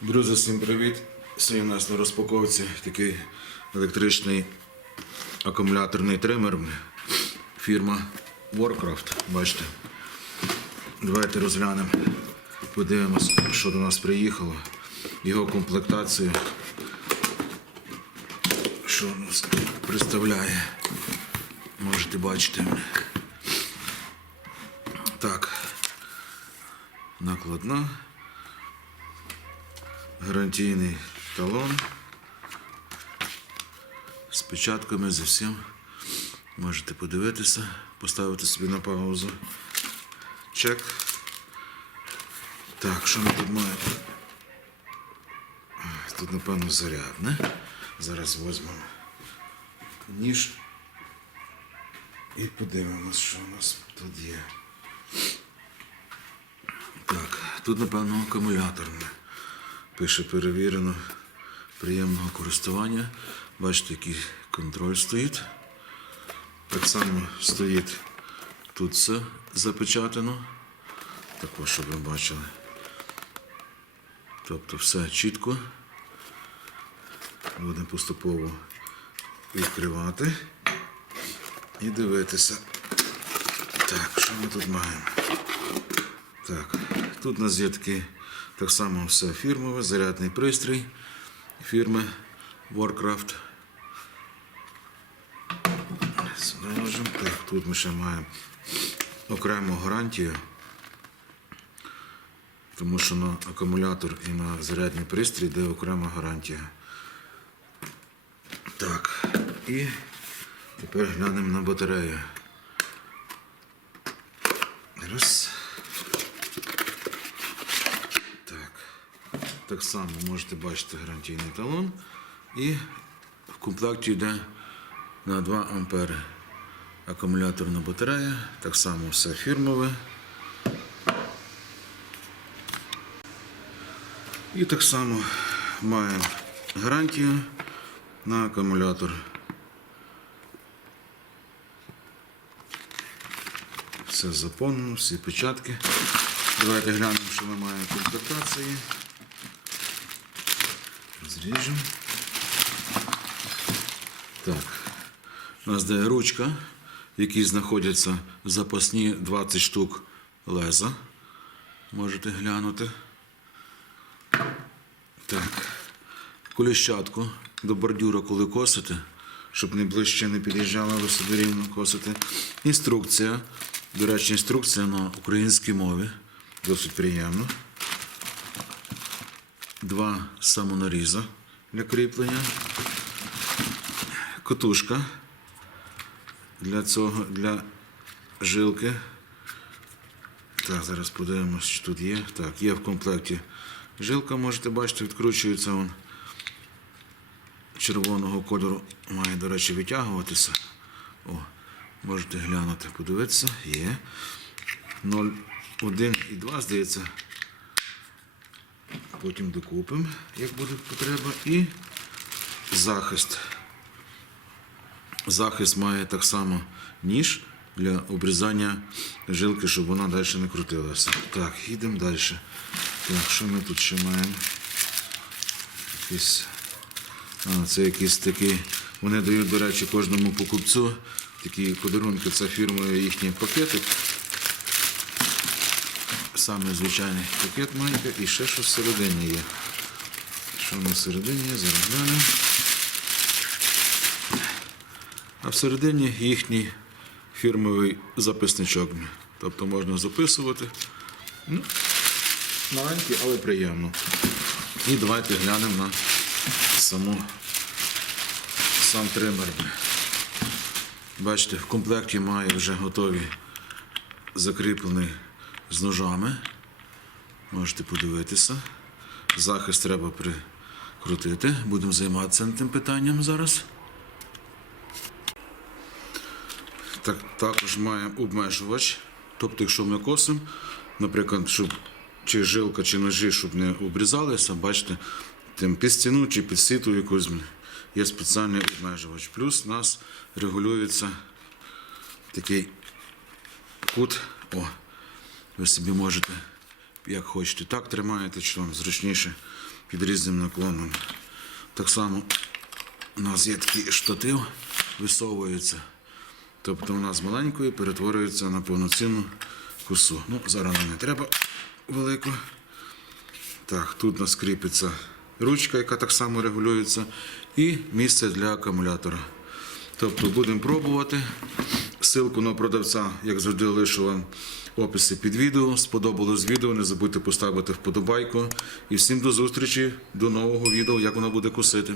Друзі, всім привіт! Сьогодні у нас на розпаковці такий електричний акумуляторний тример. Фірма Warcraft. Бачите. Давайте розглянемо, подивимось, що до нас приїхало. Його комплектацію. Що нас представляє. Можете бачити. Так. Накладна гарантійний талон з печатками з усім. Можете подивитися, поставити собі на паузу. Чек. Так, що ми тут маємо? Тут, напевно, зарядне. Зараз візьмемо ніж і подивимось, що у нас тут є. Так, тут, напевно, акумуляторне. Пише перевірено приємного користування. Бачите, який контроль стоїть. Так само стоїть тут все запечатано. Також, щоб ви бачили. Тобто все чітко. Будемо поступово відкривати і дивитися. Так, що ми тут маємо? Так, тут у нас є такий так само все фірмове, зарядний пристрій фірми Warcraft. Так, тут ми ще маємо окрему гарантію, тому що на акумулятор і на зарядний пристрій йде окрема гарантія. Так, і тепер глянемо на батарею. Раз. Так само можете бачити гарантійний талон. І в комплекті йде на 2 ампери акумуляторна батарея. Так само все фірмове. І так само маємо гарантію на акумулятор. Все заповнено, всі печатки. Давайте глянемо, що ми маємо комплектації. Зріжемо. Так. У нас де ручка, в якій знаходяться запасні 20 штук леза. Можете глянути. Так. Коліщатку до бордюра, коли косите, щоб не ближче не під'їжджала, ви собі рівно косите. Інструкція. До речі, інструкція на українській мові. Досить приємно. Два самонаріза для кріплення. Котушка для цього, для жилки. Так, зараз подивимось, що тут є. Так, є в комплекті жилка, можете бачити, відкручується він червоного кольору. Має, до речі, витягуватися. О, можете глянути, подивитися. Є. 0,1 і 2, здається. Потім докупимо, як буде потреба. І захист. Захист має так само ніж для обрізання жилки, щоб вона далі не крутилася. Так, їдемо далі. Так, що ми тут ще маємо? Якийсь. А, це якийсь такий. Вони дають, до речі, кожному покупцю такі подарунки. Це фірмою їхній пакетик. Саме звичайний пакет маленький і ще що всередині є. Що на всередині є? Зараз глянемо. А всередині їхній фірмовий записничок. Тобто можна записувати. Ну, маленький, але приємно. І давайте глянемо на саму, сам тример. Бачите, в комплекті має вже готові закріплений з ножами. Можете подивитися. Захист треба прикрутити. Будемо займатися тим питанням зараз. Так, також маємо обмежувач. Тобто, якщо ми косимо, наприклад, щоб чи жилка, чи ножі, щоб не обрізалися, бачите, тим під стіну чи під сіту якусь є спеціальний обмежувач. Плюс у нас регулюється такий кут. О, ви собі можете, як хочете, так тримаєте, чи зручніше під різним наклоном. Так само у нас є такий штатив, висовується. Тобто нас з маленької перетворюється на повноцінну косу. Ну, зараз нам не треба велику. Так, тут у нас кріпиться ручка, яка так само регулюється, і місце для акумулятора. Тобто будемо пробувати. Ссылку на продавця, як завжди, лишила в описі під відео. Сподобалось відео, не забудьте поставити вподобайку. І всім до зустрічі, до нового відео, як воно буде косити.